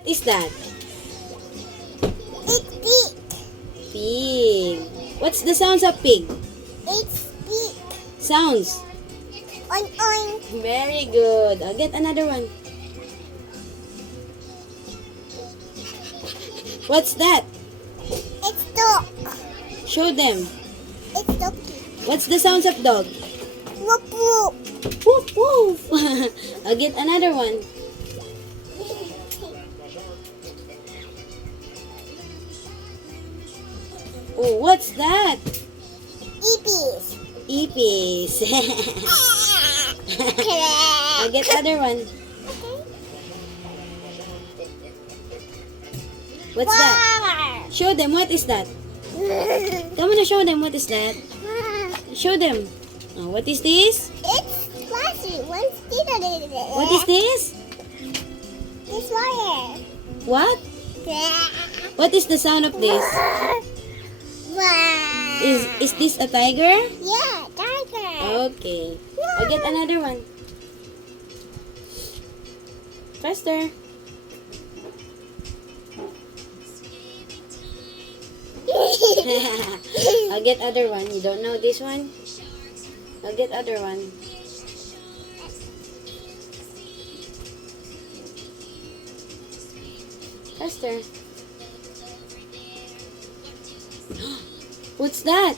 What is that? It's pig. Pig. What's the sounds of pig? It's pig. Sounds. Oink oink. Very good. I'll get another one. What's that? It's dog. Show them. It's doggy. What's the sounds of dog? Whoop whoop. Woof woof. I'll get another one. Oh, what's that? Ippies. Ippies. I'll get other one. What's that? Show them. What is that? Come on, show them. What is that? Show them. Oh, what is this? It's flashy. What's it? What is this? This wire. What? What is the sound of this? Is this a tiger? Yeah, tiger. Okay. I'll get another one. Faster. I'll get other one. You don't know this one? I'll get other one. Faster. What's that?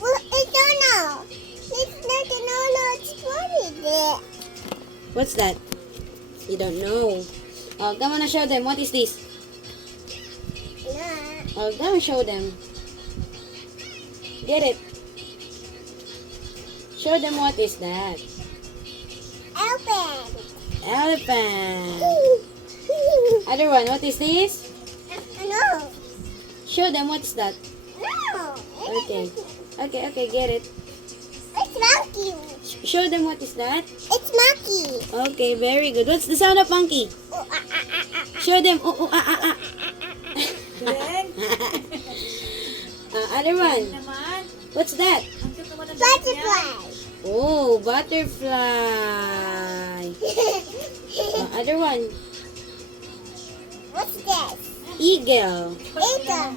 Well, I don't know. It's not a no, it's funny. What's that? You don't know. Oh, come on and show them. What is this? Oh, come and show them. Get it. Show them what is that. Elephant. Elephant. Other one. What is this? No. Show them what's that. No. Okay. Okay, get it. It's monkey. Show them what is that. It's monkey. Okay, very good. What's the sound of monkey? Oh, Show them. Oh, oh, ah, ah, ah. Other one. What's that? Butterfly. Oh, butterfly. Other one. What's this? Eagle. Eagle.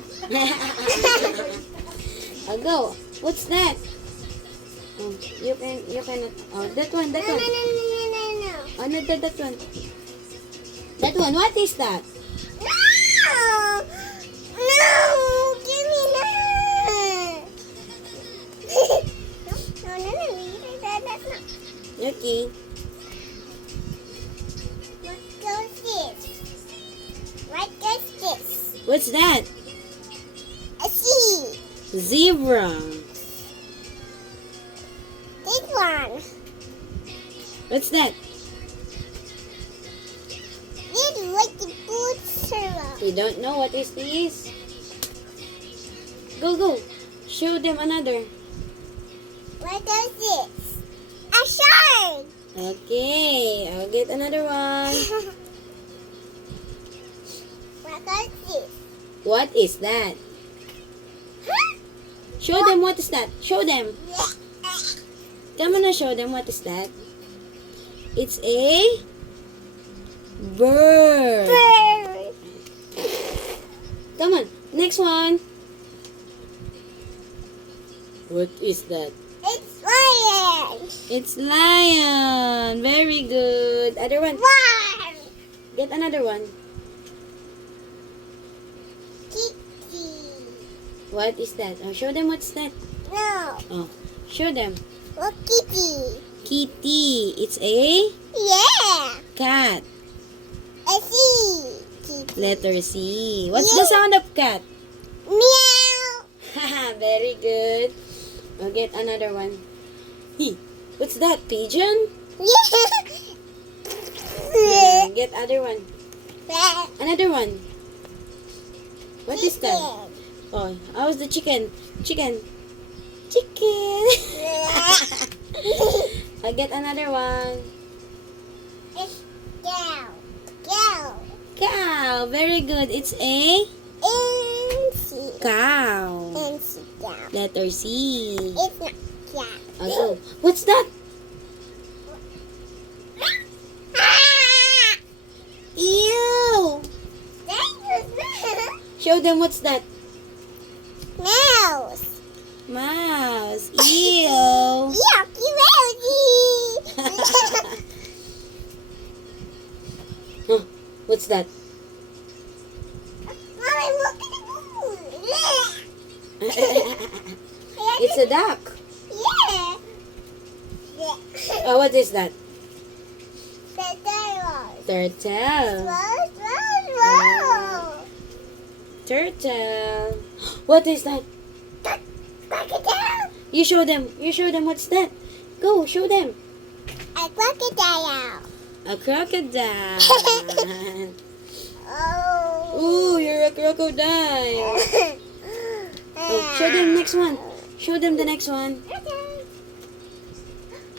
I'll go. What's that? Oh, you cannot. Oh, that one. No. Oh, no, that one. That one. What is that? No. No. Give me that. No. That's not. Okay. What goes this? What goes this? What's that? A sea. Zebra. This one. What's that? This like the food syrup. You don't know what is this? Go. Show them another. What is this? A shark. Okay, I'll get another one. What is this? What is that? Huh? Show them what is that. Show them. Come on and show them what is that. It's a bird. Bird. Come on, next one. What is that? It's lion. It's lion. Very good. Other one. One. Get another one. Kitty. What is that? Oh, show them what's that. No. Oh, show them. What kitty? Kitty. It's a Yeah. cat. A sea. Kitty. Letter C. What's the sound of cat? Meow. Haha, very good. I'll get another one. Hey, what's that? Pigeon? Yeah. Get other one. Another one. What is that? Oh, how's the chicken? Chicken. I'll get another one. It's cow. Cow. Very good. It's a cow. Cow. Letter C. It's not cow. Also, what's that? Show them what's that. Mouse. Mouse. Ew. Yucky mousey. Huh, what's that? Mommy, look at the moon. It's a duck. Yeah. Oh, what is that? The turtle. Turtle. Whoa. Turtle. What is that? Crocodile. You show them. You show them what's that. Go, show them. A crocodile. A crocodile. Oh. Ooh, you're a crocodile. Oh, show them next one. Show them the next one. Okay.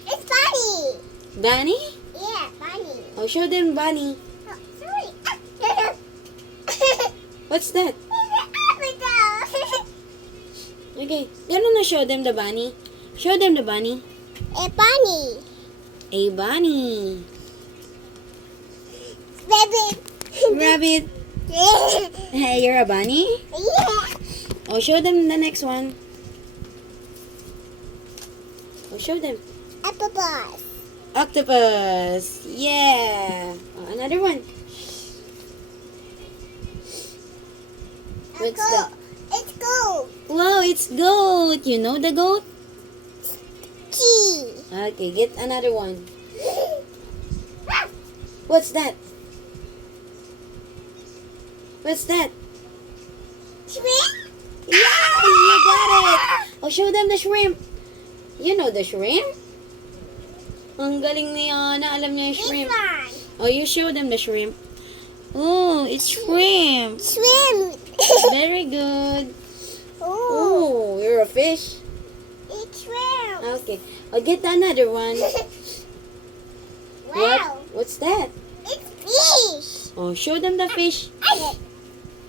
It's bunny. Bunny? Yeah, bunny. Oh, show them bunny. Oh, sorry. What's that? It's an Okay, na show them the bunny. Show them the bunny. a bunny. A bunny. Rabbit. Rabbit. Hey, you're a bunny? Yeah. Oh, show them the next one. Oh, show them. Apple bus. Octopus. Yeah. Oh, another one. What's that? It's goat. Wow, it's goat. You know the goat? Cheese. Okay, get another one. What's that? What's that? Shrimp. Yeah, you got it. Oh, show them the shrimp. You know the shrimp? Ang galing ni Ana. Alam niya yung This shrimp. one. Oh, you show them the shrimp. Oh, it's shrimp. Shrimp. Very good. Oh. Oh, you're a fish. It's shrimp. Okay. I'll get another one. Wow. What's that? It's fish. Oh, show them the fish.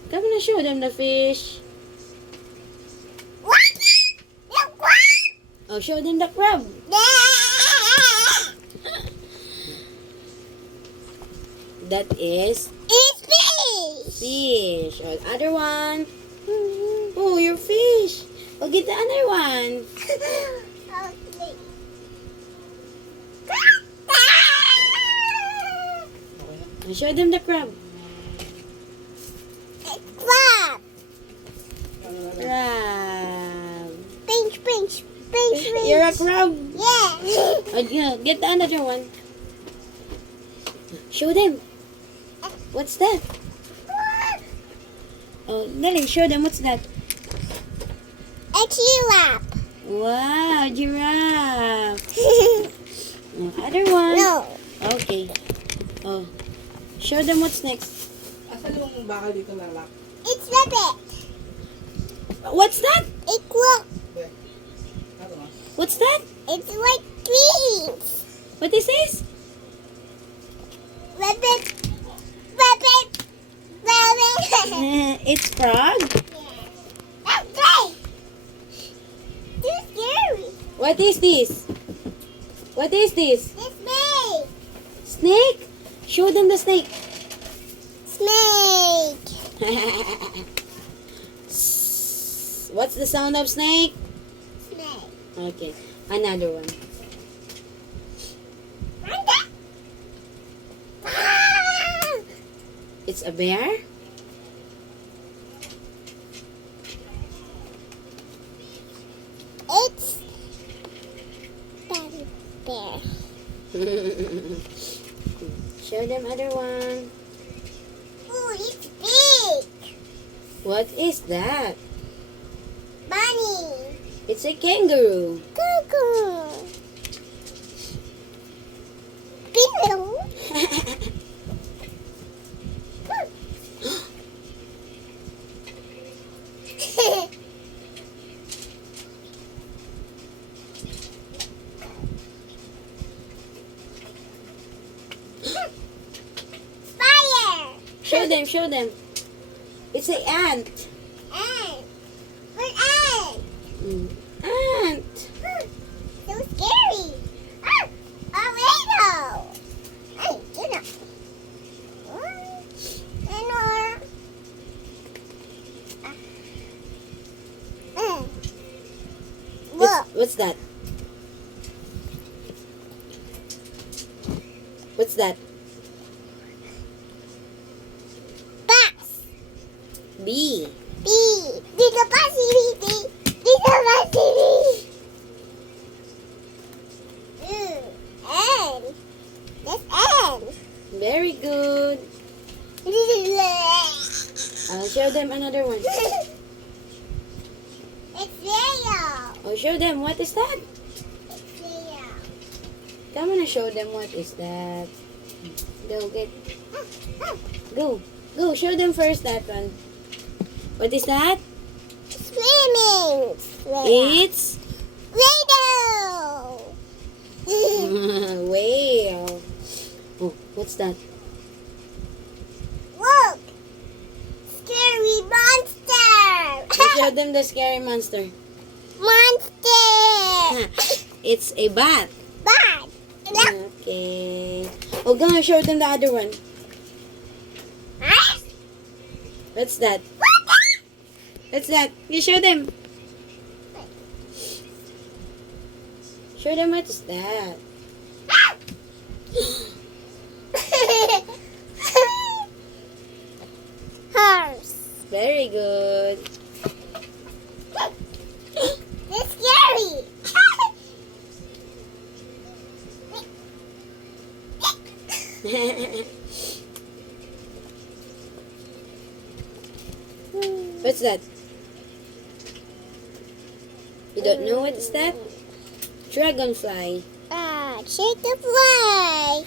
Come on, show them the fish. What? Oh, show them the crab. That is It's fish. fish. Oh, other one. Oh, your fish. Oh, get the other one. Okay. Oh, show them the crab. It's crab. Crab. Pinch, pinch, pinch, pinch. You're a crab. Yeah. Oh, yeah, get the another one. Show them. What's that? Oh, dali, show them what's that. A giraffe. Wow, giraffe. Oh, other one. No. Okay. Oh, show them what's next. Asan yung bakal dito na lock? It's rabbit. What's that? It look. Ano nga? What's that? It's like trees. What is this? Rabbit. Rabbit. Rabbit. It's frog. Okay. Too scary. What is this? What is this? It's me. Snake? Show them the snake. Snake. What's the sound of snake? Snake. Okay, another one. It's a bear? It's Daddy Bear. Show them other one. Ooh, it's big. What is that? Bunny. It's a kangaroo. Cuckoo. Bingo. Fire. Show them, show them. It's an ant. Ant. Good ant. Ant. So scary. A rainbow. Hey, you know. What's that? What's that? Bus. B. B. Dito pa si B. Dito pa si B. N. That's N. Very good. I'll show them another one. It's Leo. Oh, show them. What is that? It's Leo. Come on and show them what is that. Go, get. Go. Go, show them first that one. What is that? Swimming. It's Radio. whale. Oh, what's that? Look. Scary monster. Show them the scary monster. Monster. It's a bat. Bad. Look. Okay. Oh, go and show them the other one. What's that? What's that? You show them. Show them what is that. Horse. Very good. It's scary. What's that? You don't know what is that? Dragonfly. Shake the fly.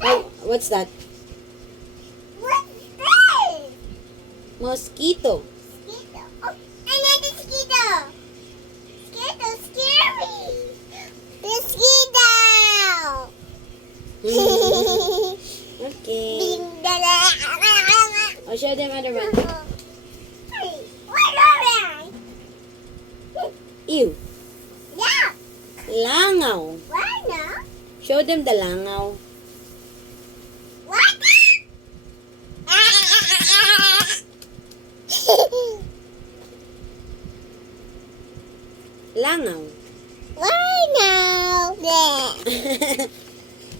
Oh, what's that? What's this? Mosquito. Mosquito. Oh, another mosquito. Mosquito scary. Mosquito. Okay. Ding da da. I'll show them other one. What are they? Ew. Yeah. Langaw. What now? Show them the langaw. What? Langaw. Why now? There.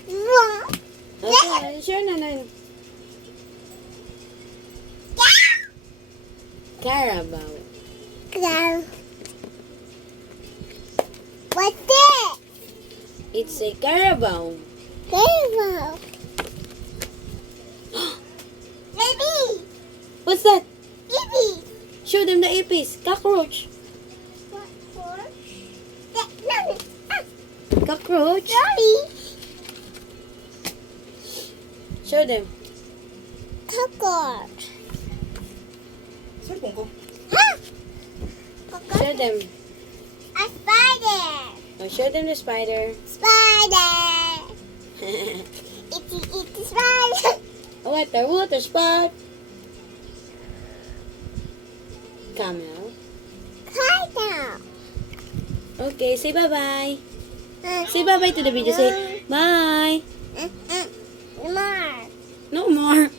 What? Okay, sure na nun. Carabao. Now. What's that? It's a carabao. Careful. Baby. What's that? Baby. Show them the apis. Cockroach. What for? No. Cockroach. Sorry. Show them. Cockroach. Cellphone ko. Huh? Show them. A spider. Oh, show them the spider. Spider. It's spider. Water spot. Camel. Spider. Okay, say bye-bye. Say bye-bye to the video. Say bye. More. No more.